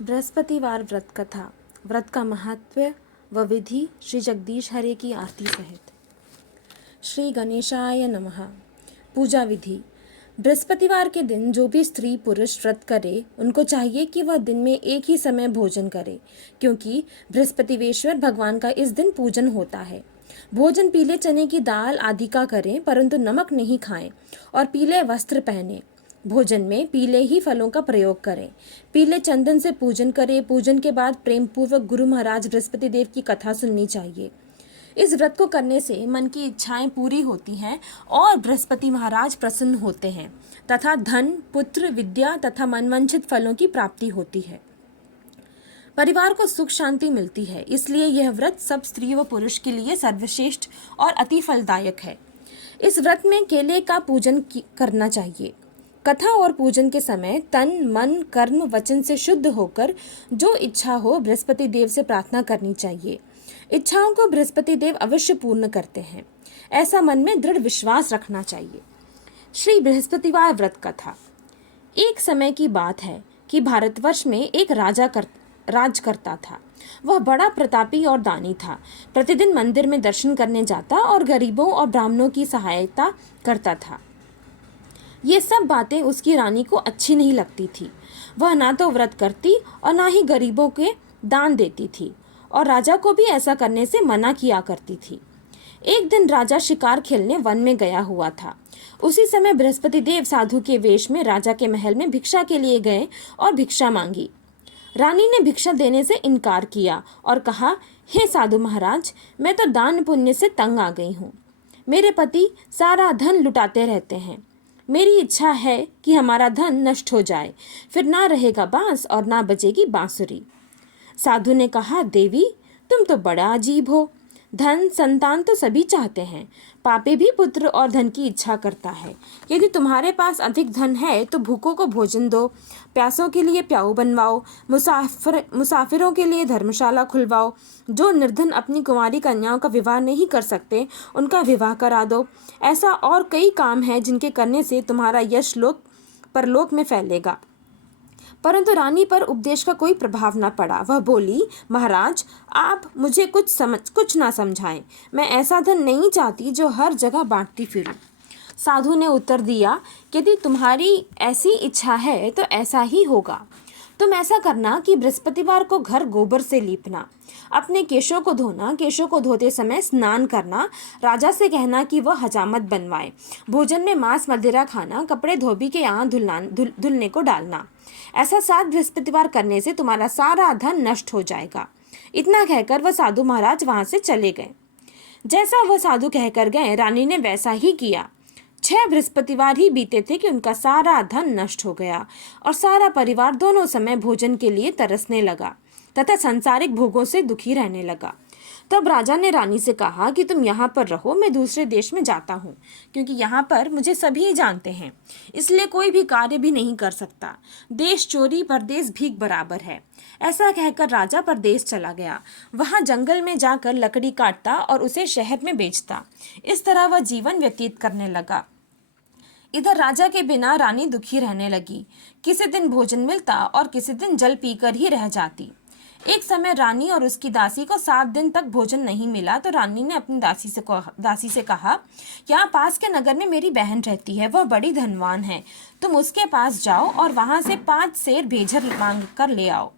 बृहस्पतिवार व्रत कथा। व्रत का महत्व व विधि श्री जगदीश हरे की आरती सहित। श्री गणेशाय नमः। पूजा विधि। बृहस्पतिवार के दिन जो भी स्त्री पुरुष व्रत करे उनको चाहिए कि वह दिन में एक ही समय भोजन करे, क्योंकि बृहस्पतिवेश्वर भगवान का इस दिन पूजन होता है। भोजन पीले चने की दाल आदि का करें, परंतु नमक नहीं खाएं और पीले वस्त्र पहने। भोजन में पीले ही फलों का प्रयोग करें। पीले चंदन से पूजन करें। पूजन के बाद प्रेम पूर्वक गुरु महाराज बृहस्पति देव की कथा सुननी चाहिए। इस व्रत को करने से मन की इच्छाएं पूरी होती हैं और बृहस्पति महाराज प्रसन्न होते हैं तथा धन, पुत्र, विद्या तथा मनवांछित फलों की प्राप्ति होती है। परिवार को सुख शांति मिलती है, इसलिए यह व्रत सब स्त्री व पुरुष के लिए सर्वश्रेष्ठ और अति फलदायक है। इस व्रत में केले का पूजन करना चाहिए। कथा और पूजन के समय तन, मन, कर्म, वचन से शुद्ध होकर जो इच्छा हो बृहस्पति देव से प्रार्थना करनी चाहिए। इच्छाओं को बृहस्पति देव अवश्य पूर्ण करते हैं, ऐसा मन में दृढ़ विश्वास रखना चाहिए। श्री बृहस्पतिवार व्रत कथा। एक समय की बात है कि भारतवर्ष में एक राज करता था। वह बड़ा प्रतापी और दानी था। प्रतिदिन मंदिर में दर्शन करने जाता और गरीबों और ब्राह्मणों की सहायता करता था। ये सब बातें उसकी रानी को अच्छी नहीं लगती थी। वह ना तो व्रत करती और ना ही गरीबों के दान देती थी, और राजा को भी ऐसा करने से मना किया करती थी। एक दिन राजा शिकार खेलने वन में गया हुआ था। उसी समय बृहस्पति देव साधु के वेश में राजा के महल में भिक्षा के लिए गए और भिक्षा मांगी। रानी ने भिक्षा देने से इनकार किया और कहा, हे साधु महाराज, मैं तो दान पुण्य से तंग आ गई हूँ। मेरे पति सारा धन लुटाते रहते हैं। मेरी इच्छा है कि हमारा धन नष्ट हो जाए, फिर ना रहेगा बांस और ना बजेगी बांसुरी। साधु ने कहा, देवी, तुम तो बड़ा अजीब हो। धन, संतान तो सभी चाहते हैं। पापी भी पुत्र और धन की इच्छा करता है। यदि तुम्हारे पास अधिक धन है तो भूखों को भोजन दो, प्यासों के लिए प्याऊ बनवाओ, मुसाफिरों के लिए धर्मशाला खुलवाओ। जो निर्धन अपनी कुंवारी कन्याओं का विवाह नहीं कर सकते उनका विवाह करा दो। ऐसा और कई काम हैं जिनके करने से तुम्हारा यश लोक परलोक में फैलेगा। परंतु रानी पर उपदेश का कोई प्रभाव न पड़ा। वह बोली, महाराज, आप मुझे कुछ ना समझाएं। मैं ऐसा धन नहीं चाहती जो हर जगह बांटती फिरूं। साधु ने उत्तर दिया, यदि तुम्हारी ऐसी इच्छा है तो ऐसा ही होगा। तुम ऐसा करना कि बृहस्पतिवार को घर गोबर से लीपना, अपने केशों को धोना, केशों को धोते समय स्नान करना, राजा से कहना कि वह हजामत बनवाए, भोजन में मांस मदिरा खाना, कपड़े धोबी के यहाँ धुलने को डालना। ऐसा 7 बृहस्पतिवार करने से तुम्हारा सारा धन नष्ट हो जाएगा। इतना कहकर वह साधु महाराज वहां से चले गए। जैसा वह साधु कहकर गए, रानी ने वैसा ही किया। 6 बृहस्पतिवार ही बीते थे कि उनका सारा धन नष्ट हो गया और सारा परिवार दोनों समय भोजन के लिए तरसने लगा तथा सांसारिक भोगों से दुखी रहने लगा। तब राजा ने रानी से कहा कि तुम यहाँ पर रहो, मैं दूसरे देश में जाता हूँ, क्योंकि यहाँ पर मुझे सभी जानते हैं, इसलिए कोई भी कार्य भी नहीं कर सकता। देश चोरी, परदेश भीख बराबर है। ऐसा कहकर राजा परदेश चला गया। वहाँ जंगल में जाकर लकड़ी काटता और उसे शहर में बेचता। इस तरह वह जीवन व्यतीत करने लगा। इधर राजा के बिना रानी दुखी रहने लगी। किसी दिन भोजन मिलता और किसी दिन जल पीकर ही रह जाती। एक समय रानी और उसकी दासी को 7 दिन तक भोजन नहीं मिला तो रानी ने अपनी दासी से कहा, यहाँ पास के नगर में मेरी बहन रहती है, वह बड़ी धनवान है। तुम उसके पास जाओ और वहाँ से 5 सेर भेजर मांग कर ले आओ,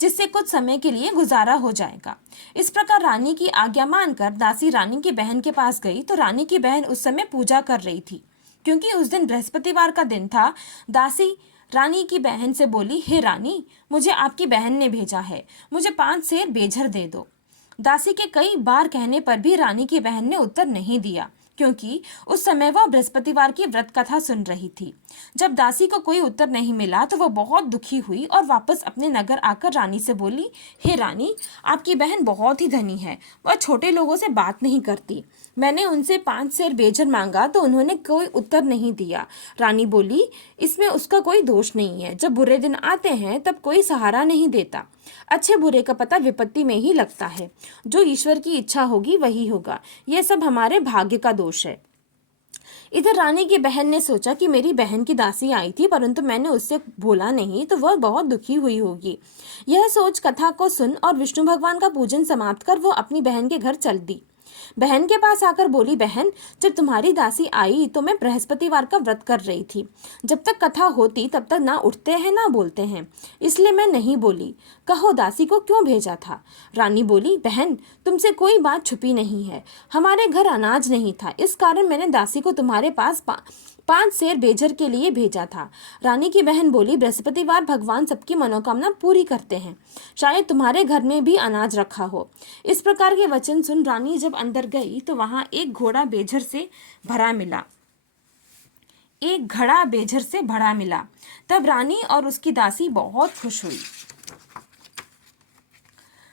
जिससे कुछ समय के लिए गुजारा हो जाएगा। इस प्रकार रानी की आज्ञा मानकर दासी रानी की बहन के पास गई तो रानी की बहन उस समय पूजा कर रही थी। क्योंकि उस दिन बृहस्पतिवार का दिन था, दासी रानी की बहन से बोली, हे रानी, मुझे आपकी बहन ने भेजा है, मुझे 5 सेर बेझर दे दो। दासी के कई बार कहने पर भी रानी की बहन ने उत्तर नहीं दिया, क्योंकि उस समय वह बृहस्पतिवार की व्रत कथा सुन रही थी। जब दासी को कोई उत्तर नहीं मिला तो वह बहुत दुखी हुई और वापस अपने नगर आकर रानी से बोली, हे रानी, आपकी बहन बहुत ही धनी है, वह छोटे लोगों से बात नहीं करती। मैंने उनसे 5 सेर बेझर मांगा तो उन्होंने कोई उत्तर नहीं दिया। रानी बोली, इसमें उसका कोई दोष नहीं है। जब बुरे दिन आते हैं तब कोई सहारा नहीं देता। अच्छे बुरे का पता विपत्ति में ही लगता है। जो ईश्वर की इच्छा होगी वही होगा। यह सब हमारे भाग्य का दोष है। इधर रानी की बहन ने सोचा कि मेरी बहन की दासी आई थी परंतु मैंने उससे बोला नहीं तो वह बहुत दुखी हुई होगी। यह सोच कथा को सुन और विष्णु भगवान का पूजन समाप्त कर वो अपनी बहन के घर चल दी। बहन के पास आकर बोली, बहन जब तुम्हारी दासी आई तो मैं बृहस्पतिवार का व्रत कर रही थी। जब तक कथा होती तब तक ना उठते हैं ना बोलते हैं, इसलिए मैं नहीं बोली। कहो दासी को क्यों भेजा था? रानी बोली, बहन तुमसे कोई बात छुपी नहीं है। हमारे घर अनाज नहीं था, इस कारण मैंने दासी को तुम्हारे पास 5 सेर बेजर के लिए भेजा था। रानी की बहन बोली, बृहस्पतिवार भगवान सबकी मनोकामना पूरी करते हैं, शायद तुम्हारे घर में भी अनाज रखा हो। इस प्रकार के वचन सुन रानी जब अंदर गई तो वहां एक घड़ा बेजर से भरा मिला। एक घड़ा बेजर से भरा मिला। तब रानी और उसकी दासी बहुत खुश हुई।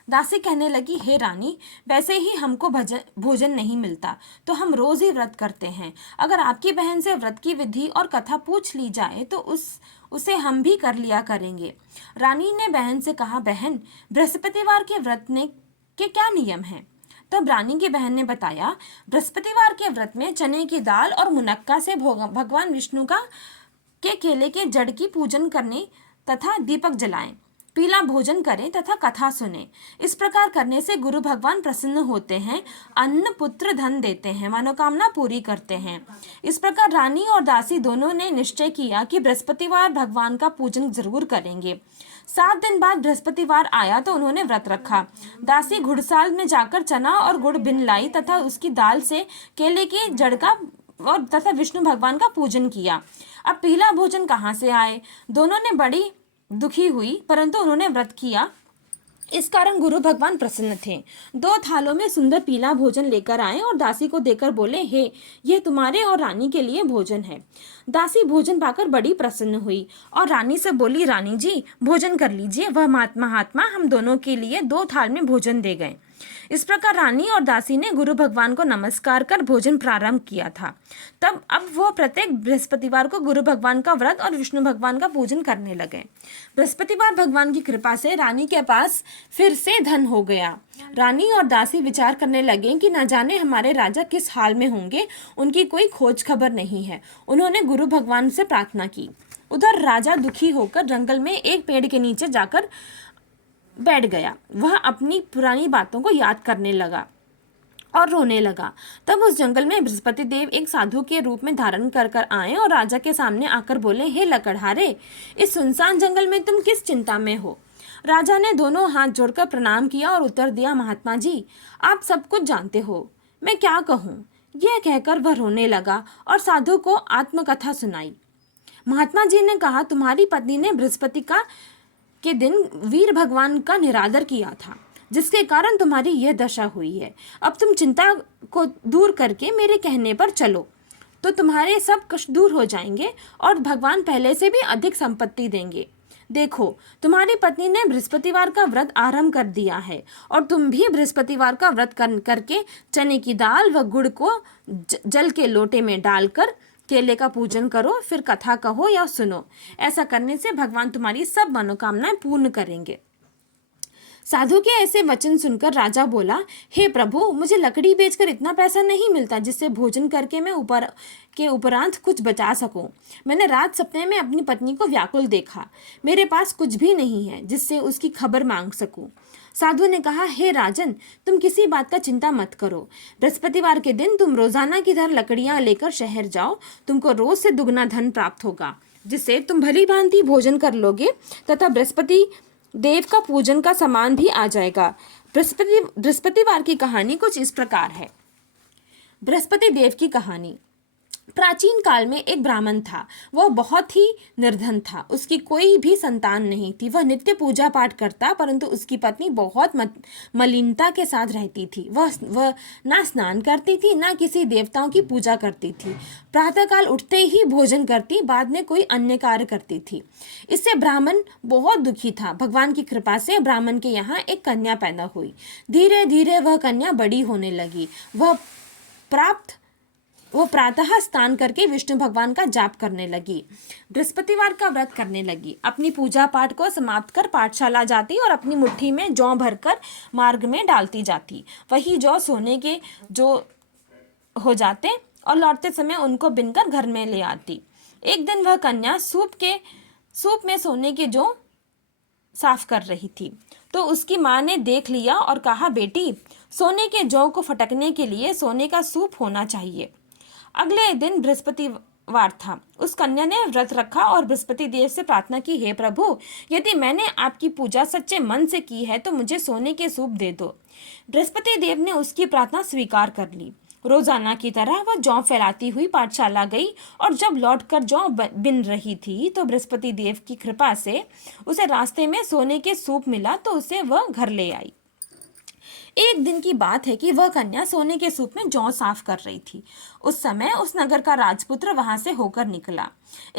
दासी कहने लगी, हे रानी, वैसे ही हमको भोजन नहीं मिलता तो हम रोज ही व्रत करते हैं। अगर आपकी बहन से व्रत की विधि और कथा पूछ ली जाए तो उसे हम भी कर लिया करेंगे। रानी ने बहन से कहा, बहन बृहस्पतिवार के व्रत के क्या नियम हैं? तब रानी की बहन ने बताया, बृहस्पतिवार के व्रत में चने की दाल और मुनक्का से भगवान विष्णु के केले के जड़ की पूजन करने तथा दीपक जलाएं, पीला भोजन करें तथा कथा सुने। इस प्रकार करने से गुरु भगवान प्रसन्न होते हैं, अन्न पुत्र धन देते हैं, मनोकामना पूरी करते हैं। इस प्रकार रानी और दासी दोनों ने निश्चय किया कि बृहस्पतिवार भगवान का पूजन जरूर करेंगे। 7 दिन बाद बृहस्पतिवार आया तो उन्होंने व्रत रखा। दासी घुड़साल में जाकर चना और गुड़ बिन लाई तथा उसकी दाल से केले के जड़ का और तथा विष्णु भगवान का पूजन किया। अब पीला भोजन कहाँ से आए? दोनों ने बड़ी दुखी हुई परंतु उन्होंने व्रत किया, इस कारण गुरु भगवान प्रसन्न थे। 2 थालों में सुंदर पीला भोजन लेकर आए और दासी को देकर बोले, हे यह तुम्हारे और रानी के लिए भोजन है। दासी भोजन पाकर बड़ी प्रसन्न हुई और रानी से बोली, रानी जी भोजन कर लीजिए। वह महात्मा हम दोनों के लिए 2 थाल में भोजन दे गए। इस प्रकार रानी और दासी ने गुरु भगवान को नमस्कार कर भोजन प्रारंभ किया था। तब अब वो प्रत्येक बृहस्पतिवार को गुरु भगवान का व्रत और विष्णु भगवान का पूजन करने लगे। बृहस्पतिवार भगवान की कृपा से रानी के पास फिर से धन हो गया। रानी और दासी विचार करने लगे कि न जाने हमारे राजा किस हाल में होंगे, उनकी कोई खोज खबर नहीं है। उन्होंने गुरु भगवान से प्रार्थना की। उधर राजा दुखी होकर जंगल में एक पेड़ के नीचे जाकर बैठ गया। वह अपनी पुरानी बातों को याद करने लगा और रोने लगा। तब उस जंगल में बृहस्पति देव एक साधु के रूप में धारण कर आए और राजा के सामने आकर बोले, हे लकड़हारे, इस सुनसान जंगल में तुम किस चिंता में हो? राजा ने दोनों हाथ जोड़कर प्रणाम किया और उत्तर दिया, महात्मा जी आप सब कुछ जानते हो, मैं क्या कहूँ? यह कहकर वह रोने लगा और साधु को आत्मकथा सुनाई। महात्मा जी ने कहा, तुम्हारी पत्नी ने बृहस्पति के दिन वीर भगवान का निरादर किया था, जिसके कारण तुम्हारी यह दशा हुई है। अब तुम चिंता को दूर करके मेरे कहने पर चलो तो तुम्हारे सब कष्ट दूर हो जाएंगे और भगवान पहले से भी अधिक संपत्ति देंगे। देखो तुम्हारी पत्नी ने बृहस्पतिवार का व्रत आरंभ कर दिया है और तुम भी बृहस्पतिवार का व्रत करके चने की दाल व गुड़ को जल के लोटे में डालकर केले का पूजन करो, फिर कथा कहो या सुनो। ऐसा करने से भगवान तुम्हारी सब मनोकामनाएं पूर्ण करेंगे। साधु के ऐसे वचन सुनकर राजा बोला, हे प्रभु, मुझे लकड़ी बेचकर इतना पैसा नहीं मिलता जिससे भोजन करके मैं उपरांत कुछ बचा सकूं। मैंने रात सपने में अपनी पत्नी को व्याकुल देखा। मेरे पास कुछ भी नहीं है जिससे उसकी खबर मांग सकूं। साधु ने कहा, हे राजन, तुम किसी बात का चिंता मत करो। बृहस्पतिवार के दिन तुम रोजाना की तरह लकड़ियां लेकर शहर जाओ। तुमको रोज से दुगना धन प्राप्त होगा, जिससे तुम भली भांति भोजन कर लोगे तथा बृहस्पति देव का पूजन का सामान भी आ जाएगा। बृहस्पतिवार की कहानी कुछ इस प्रकार है। बृहस्पति देव की कहानी। प्राचीन काल में एक ब्राह्मण था। वह बहुत ही निर्धन था। उसकी कोई भी संतान नहीं थी। वह नित्य पूजा पाठ करता, परंतु उसकी पत्नी बहुत मलिनता के साथ रहती थी। वह ना स्नान करती थी, ना किसी देवताओं की पूजा करती थी। प्रातःकाल उठते ही भोजन करती, बाद में कोई अन्य कार्य करती थी। इससे ब्राह्मण बहुत दुखी था। भगवान की कृपा से ब्राह्मण के यहाँ एक कन्या पैदा हुई। धीरे धीरे वह कन्या बड़ी होने लगी। वह प्रातः स्नान करके विष्णु भगवान का जाप करने लगी। बृहस्पतिवार का व्रत करने लगी। अपनी पूजा पाठ को समाप्त कर पाठशाला जाती और अपनी मुट्ठी में जौ भरकर मार्ग में डालती जाती। वही जौ सोने के जो हो जाते और लौटते समय उनको बिनकर घर में ले आती। एक दिन वह कन्या सूप में सोने के जौ साफ कर रही थी तो उसकी माँ ने देख लिया और कहा, बेटी, सोने के जौ को फटकने के लिए सोने का सूप होना चाहिए। अगले दिन बृहस्पतिवार था। उस कन्या ने व्रत रखा और बृहस्पति देव से प्रार्थना की, हे प्रभु, यदि मैंने आपकी पूजा सच्चे मन से की है तो मुझे सोने के सूप दे दो। बृहस्पति देव ने उसकी प्रार्थना स्वीकार कर ली। रोजाना की तरह वह जौ फैलाती हुई पाठशाला गई और जब लौटकर जौ बिन रही थी तो बृहस्पति देव की कृपा से उसे रास्ते में सोने के सूप मिला तो उसे वह घर ले आई। एक दिन की बात है कि वह कन्या सोने के सूप में जौ साफ कर रही थी। उस समय उस नगर का राजपुत्र वहां से होकर निकला।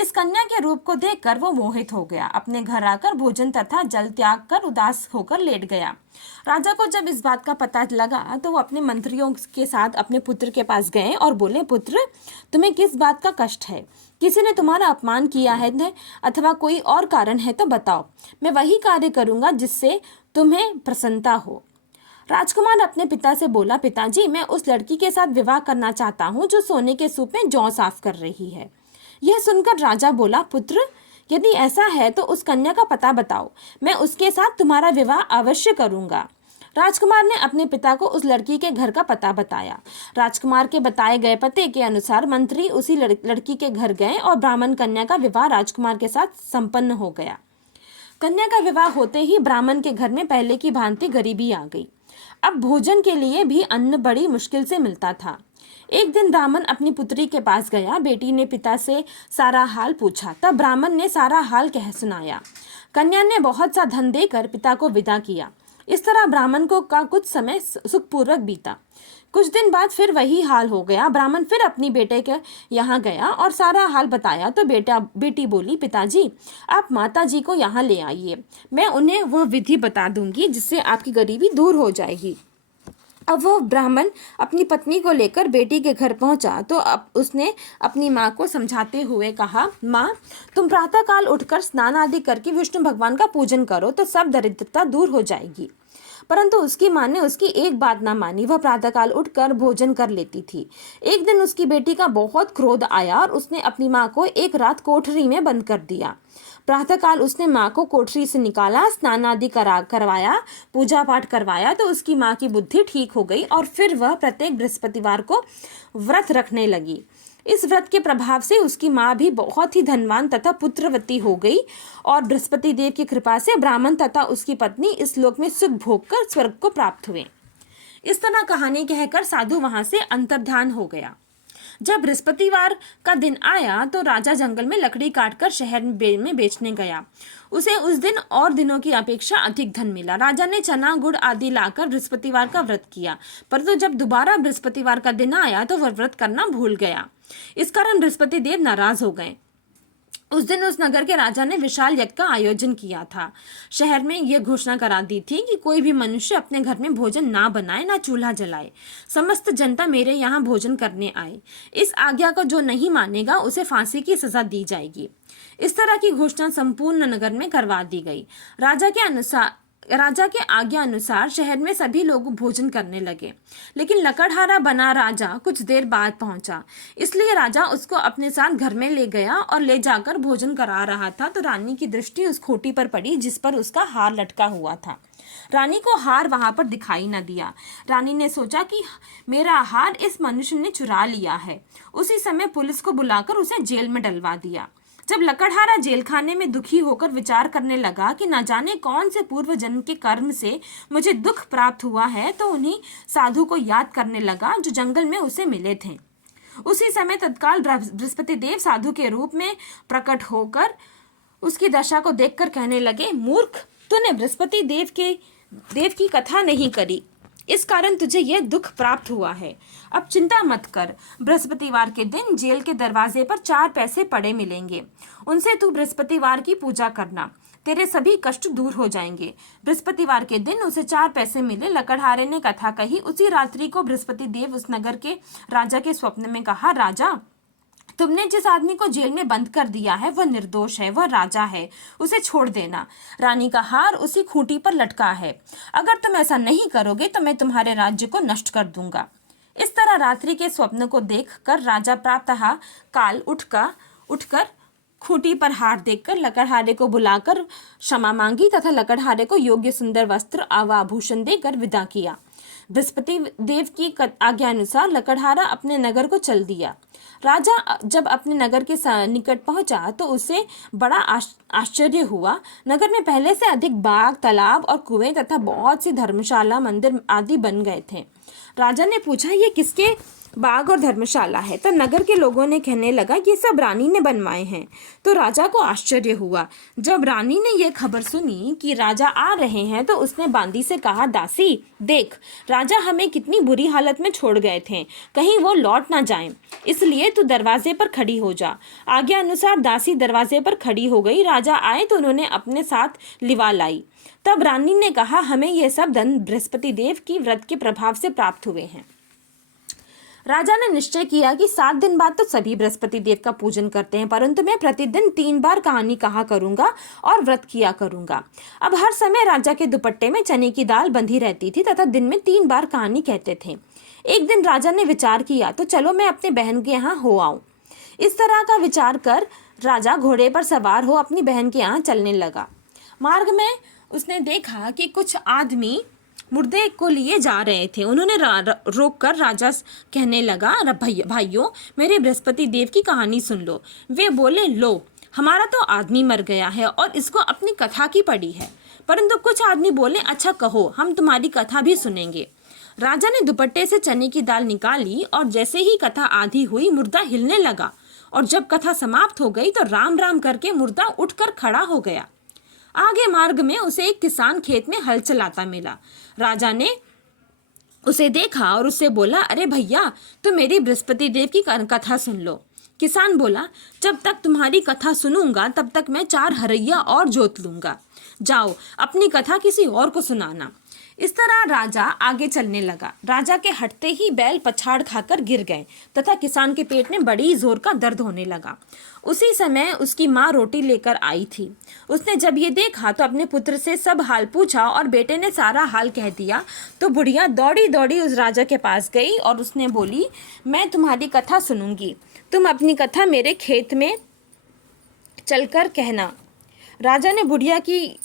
इस कन्या के रूप को देखकर वो मोहित हो गया। अपने घर आकर भोजन तथा जल त्याग कर उदास होकर लेट गया। राजा को जब इस बात का पता लगा तो वो अपने मंत्रियों के साथ अपने पुत्र के पास गए और बोले, पुत्र, तुम्हें किस बात का कष्ट है? किसी ने तुम्हारा अपमान किया है अथवा कोई और कारण है तो बताओ, मैं वही कार्य करूंगा जिससे तुम्हें प्रसन्नता हो। राजकुमार अपने पिता से बोला, पिताजी, मैं उस लड़की के साथ विवाह करना चाहता हूँ जो सोने के सूप में जौ साफ कर रही है। यह सुनकर राजा बोला, पुत्र, यदि ऐसा है तो उस कन्या का पता बताओ, मैं उसके साथ तुम्हारा विवाह अवश्य करूंगा। राजकुमार ने अपने पिता को उस लड़की के घर का पता बताया। राजकुमार के बताए गए पते के अनुसार मंत्री उसी लड़की के घर गए और ब्राह्मण कन्या का विवाह राजकुमार के साथ संपन्न हो गया। कन्या का विवाह होते ही ब्राह्मण के घर में पहले की भांति गरीबी आ गई। अब भोजन के लिए भी अन्न बड़ी मुश्किल से मिलता था। एक दिन ब्राह्मण अपनी पुत्री के पास गया। बेटी ने पिता से सारा हाल पूछा। तब ब्राह्मण ने सारा हाल कह सुनाया। कन्या ने बहुत सा धन देकर पिता को विदा किया। इस तरह ब्राह्मण को का कुछ समय सुखपूर्वक बीता। कुछ दिन बाद फिर वही हाल हो गया। ब्राह्मण फिर अपनी बेटे के यहाँ गया और सारा हाल बताया तो बेटी बोली, पिताजी, आप माता जी को यहाँ ले आइए, मैं उन्हें वह विधि बता दूंगी जिससे आपकी गरीबी दूर हो जाएगी। अब वह ब्राह्मण अपनी पत्नी को लेकर बेटी के घर पहुंचा तो अब उसने अपनी माँ को समझाते हुए कहा, माँ, तुम प्रातःकाल उठकर स्नान आदि करके विष्णु भगवान का पूजन करो तो सब दरिद्रता दूर हो जाएगी। परंतु उसकी माँ ने उसकी एक बात ना मानी। वह प्रातःकाल उठकर भोजन कर लेती थी। एक दिन उसकी बेटी का बहुत क्रोध आया और उसने अपनी माँ को एक रात कोठरी में बंद कर दिया। प्रातःकाल उसने माँ को कोठरी से निकाला, स्नान आदि करवाया, पूजा पाठ करवाया तो उसकी माँ की बुद्धि ठीक हो गई और फिर वह प्रत्येक बृहस्पतिवार को व्रत रखने लगी। इस व्रत के प्रभाव से उसकी माँ भी बहुत ही धनवान तथा पुत्रवती हो गई और बृहस्पति देव की कृपा से ब्राह्मण तथा उसकी पत्नी इस लोक में सुख भोग कर स्वर्ग को प्राप्त हुए। इस तरह कहानी कहकर साधु वहां से अंतर्ध्यान हो गया। जब बृहस्पतिवार का दिन आया तो राजा जंगल में लकड़ी काटकर शहर में बेचने गया। उसे उस दिन और दिनों की अपेक्षा अधिक धन मिला। राजा ने चना गुड़ आदि लाकर बृहस्पतिवार का व्रत किया, परंतु जब दोबारा बृहस्पतिवार का दिन आया तो वह व्रत करना भूल गया। इस कारण बृहस्पति देव नाराज हो गए। उस दिन उस नगर के राजा ने विशाल यज्ञ का आयोजन किया था। शहर में यह घोषणा करा दी थी कि कोई भी मनुष्य अपने घर में भोजन ना बनाए, ना चूल्हा जलाए। समस्त जनता मेरे यहाँ भोजन करने आए। इस आज्ञा को जो नहीं मानेगा उसे फांसी की सजा दी जाएगी। इस तरह की घोषणा संपूर्ण नगर में करवा दी गई। राजा के आज्ञा अनुसार शहर में सभी लोग भोजन करने लगे, लेकिन लकड़हारा बना राजा कुछ देर बाद पहुंचा। इसलिए राजा उसको अपने साथ घर में ले गया और ले जाकर भोजन करा रहा था तो रानी की दृष्टि उस खोटी पर पड़ी जिस पर उसका हार लटका हुआ था। रानी को हार वहां पर दिखाई न दिया। रानी ने सोचा कि मेरा हार इस मनुष्य ने चुरा लिया है। उसी समय पुलिस को बुलाकर उसे जेल में डलवा दिया। जब लकड़हारा जेल खाने में दुखी होकर विचार करने लगा कि न जाने कौन से पूर्व जन्म के कर्म से मुझे दुख प्राप्त हुआ है, तो उन्हीं साधु को याद करने लगा जो जंगल में उसे मिले थे। उसी समय तत्काल बृहस्पति देव साधु के रूप में प्रकट होकर उसकी दशा को देखकर कहने लगे, मूर्ख, तूने बृहस्पति देव की कथा नहीं करी, इस कारण तुझे यह दुख प्राप्त हुआ है। अब चिंता मत कर, बृहस्पतिवार के दिन जेल के दरवाजे पर 4 पैसे पड़े मिलेंगे, उनसे तू बृहस्पतिवार की पूजा करना, तेरे सभी कष्ट दूर हो जाएंगे। बृहस्पतिवार के दिन उसे 4 पैसे मिले। लकड़हारे ने कथा कही। उसी रात्रि को बृहस्पति देव उस नगर के राजा के स्वप्न में कहा, राजा, तुमने जिस आदमी को जेल में बंद कर दिया है वह निर्दोष है, वह राजा है, उसे छोड़ देना। रानी का हार उसी खूंटी पर लटका है। अगर तुम ऐसा नहीं करोगे तो मैं तुम्हारे राज्य को नष्ट कर दूंगा। इस तरह रात्रि के स्वप्न को देखकर राजा प्रातः काल उठकर खूंटी पर हार देखकर लकड़हारे को बुलाकर क्षमा मांगी तथा लकड़हारे को योग्य सुंदर वस्त्र आभूषण देकर विदा किया। बृहस्पति देव की आज्ञा अनुसार लकड़हारा अपने नगर को चल दिया। राजा जब अपने नगर के निकट पहुंचा तो उसे बड़ा आश्चर्य हुआ। नगर में पहले से अधिक बाग, तालाब और कुएं तथा बहुत सी धर्मशाला, मंदिर आदि बन गए थे। राजा ने पूछा, ये किसके बाग और धर्मशाला है? तो नगर के लोगों ने कहने लगा, ये सब रानी ने बनवाए हैं। तो राजा को आश्चर्य हुआ। जब रानी ने यह खबर सुनी कि राजा आ रहे हैं तो उसने बांदी से कहा, दासी देख, राजा हमें कितनी बुरी हालत में छोड़ गए थे, कहीं वो लौट ना जाएं, इसलिए तू दरवाजे पर खड़ी हो जा। आज्ञा अनुसार दासी दरवाजे पर खड़ी हो गई। राजा आए तो उन्होंने अपने साथ लिवा लाई। तब रानी ने कहा, हमें यह सब धन बृहस्पति देव की व्रत के प्रभाव से प्राप्त हुए हैं। राजा ने निश्चय किया कि 7 दिन बाद तो सभी बृहस्पति देव का पूजन करते हैं, परंतु मैं प्रतिदिन 3 बार कहानी कहा करूंगा और व्रत किया करूंगा। अब हर समय राजा के दुपट्टे में चने की दाल बंधी रहती थी तथा दिन में 3 बार कहानी कहते थे। एक दिन राजा ने विचार किया, तो चलो मैं अपने बहन के यहाँ हो आऊं। इस तरह का विचार कर राजा घोड़े पर सवार हो अपनी बहन के यहाँ चलने लगा। मार्ग में उसने देखा कि कुछ आदमी मुर्दे को लिए जा रहे थे। उन्होंने रोककर राजा कहने लगा, भाइयों, मेरे बृहस्पति देव की कहानी सुन लो। वे बोले, लो, हमारा तो आदमी मर गया है और इसको अपनी कथा की पड़ी है। परंतु कुछ आदमी बोले, अच्छा कहो, हम तुम्हारी कथा भी सुनेंगे। राजा ने दुपट्टे से चने की दाल निकाली और जैसे ही कथा आधी हुई मुर्दा हिलने लगा और जब कथा समाप्त हो गई तो राम राम करके मुर्दा उठकर खड़ा हो गया। आगे मार्ग में उसे एक किसान खेत में हल चलाता मिला। राजा ने उसे देखा और उससे बोला, अरे भैया, तुम मेरी बृहस्पति देव की कथा सुन लो। किसान बोला, जब तक तुम्हारी कथा सुनूंगा तब तक मैं 4 हरैया और जोत लूंगा। जाओ, अपनी कथा किसी और को सुनाना। इस तरह राजा आगे चलने लगा। राजा के हटते ही बैल पछाड़ खाकर गिर गए तथा किसान के पेट में बड़ी जोर का दर्द होने लगा। उसी समय उसकी माँ रोटी लेकर आई थी। उसने जब ये देखा तो अपने पुत्र से सब हाल पूछा और बेटे ने सारा हाल कह दिया। तो बुढ़िया दौड़ी दौड़ी उस राजा के पास गई और उसने बोली, मैं तुम्हारी कथा सुनूंगी, तुम अपनी कथा मेरे खेत में चलकर कहना। राजा ने बुढ़िया की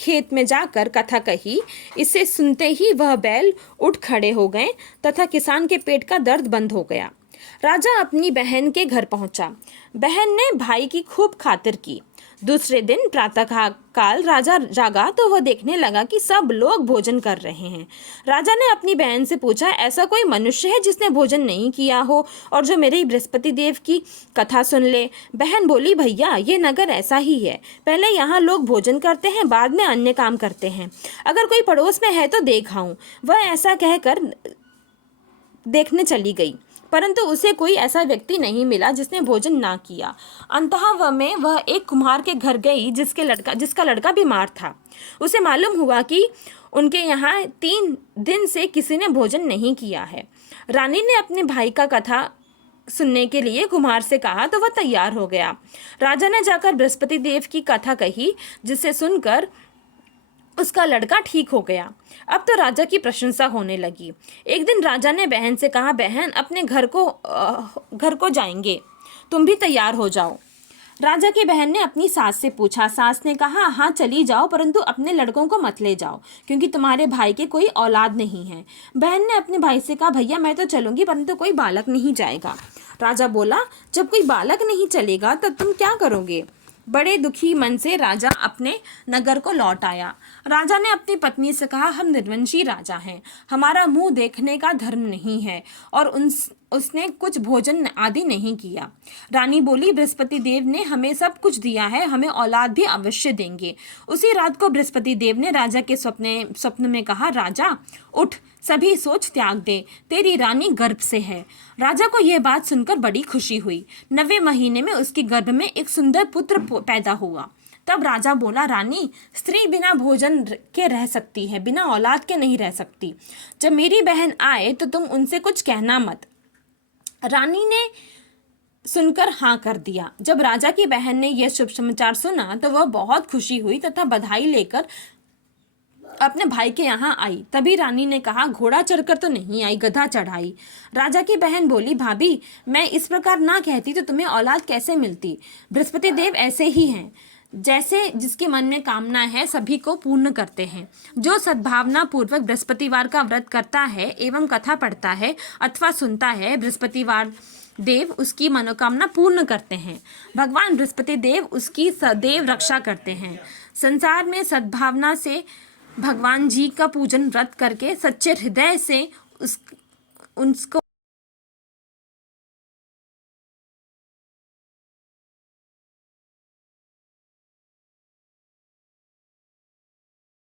खेत में जाकर कथा कही। इसे सुनते ही वह बैल उठ खड़े हो गए तथा किसान के पेट का दर्द बंद हो गया। राजा अपनी बहन के घर पहुंचा। बहन ने भाई की खूब खातिर की। दूसरे दिन प्रातः काल राजा जागा तो वह देखने लगा कि सब लोग भोजन कर रहे हैं। राजा ने अपनी बहन से पूछा, ऐसा कोई मनुष्य है जिसने भोजन नहीं किया हो और जो मेरे बृहस्पति देव की कथा सुन ले? बहन बोली, भैया, ये नगर ऐसा ही है, पहले यहाँ लोग भोजन करते हैं, बाद में अन्य काम करते हैं। अगर कोई पड़ोस में है तो देख आऊं। वह ऐसा कहकर देखने चली गई, परंतु उसे कोई ऐसा व्यक्ति नहीं मिला जिसने भोजन ना किया। अंतः वह एक कुम्हार के घर गई जिसका लड़का बीमार था। उसे मालूम हुआ कि उनके यहाँ 3 दिन से किसी ने भोजन नहीं किया है। रानी ने अपने भाई का कथा सुनने के लिए कुम्हार से कहा तो वह तैयार हो गया। राजा ने जाकर बृहस्पति देव की कथा कही, जिसे सुनकर उसका लड़का ठीक हो गया। अब तो राजा की प्रशंसा होने लगी। एक दिन राजा ने बहन से कहा, बहन, अपने घर को जाएंगे, तुम भी तैयार हो जाओ। राजा की बहन ने अपनी सास से पूछा। सास ने कहा, हाँ चली जाओ, परंतु अपने लड़कों को मत ले जाओ, क्योंकि तुम्हारे भाई के कोई औलाद नहीं है। बहन ने अपने भाई से कहा, भैया, मैं तो चलूंगी, परंतु कोई बालक नहीं जाएगा। राजा बोला, जब कोई बालक नहीं चलेगा तब तुम क्या करोगे? बड़े दुखी मन से राजा अपने नगर को लौट आया। राजा ने अपनी पत्नी से कहा, हम निर्वंशी राजा हैं, हमारा मुंह देखने का धर्म नहीं है और उसने कुछ भोजन आदि नहीं किया। रानी बोली, बृहस्पति देव ने हमें सब कुछ दिया है, हमें औलाद भी अवश्य देंगे। उसी रात को बृहस्पति देव ने राजा के स्वप्न में कहा, राजा उठ, सभी सोच त्याग दे, तेरी रानी गर्भ से है। राजा को यह बात सुनकर बड़ी खुशी हुई। 9वें महीने में उसके गर्भ में एक सुंदर पुत्र पैदा हुआ। तब राजा बोला, रानी, स्त्री बिना भोजन के रह सकती है, बिना औलाद के नहीं रह सकती। जब मेरी बहन आए तो तुम उनसे कुछ कहना मत। रानी ने सुनकर हाँ कर दिया। जब राजा की बहन ने यह शुभ समाचार सुना तो वह बहुत खुशी हुई तथा बधाई लेकर अपने भाई के यहाँ आई। तभी रानी ने कहा, घोड़ा चढ़कर तो नहीं आई, गधा चढ़ाई। राजा की बहन बोली, भाभी मैं इस प्रकार ना कहती तो तुम्हें औलाद कैसे मिलती। बृहस्पति देव ऐसे ही हैं, जैसे जिसके मन में कामना है सभी को पूर्ण करते हैं। जो सद्भावना पूर्वक बृहस्पतिवार का व्रत करता है एवं कथा पढ़ता है अथवा सुनता है, बृहस्पतिवार देव उसकी मनोकामना पूर्ण करते हैं। भगवान बृहस्पति देव उसकी सदैव रक्षा करते हैं। संसार में सद्भावना से भगवान जी का पूजन व्रत करके सच्चे हृदय से उसको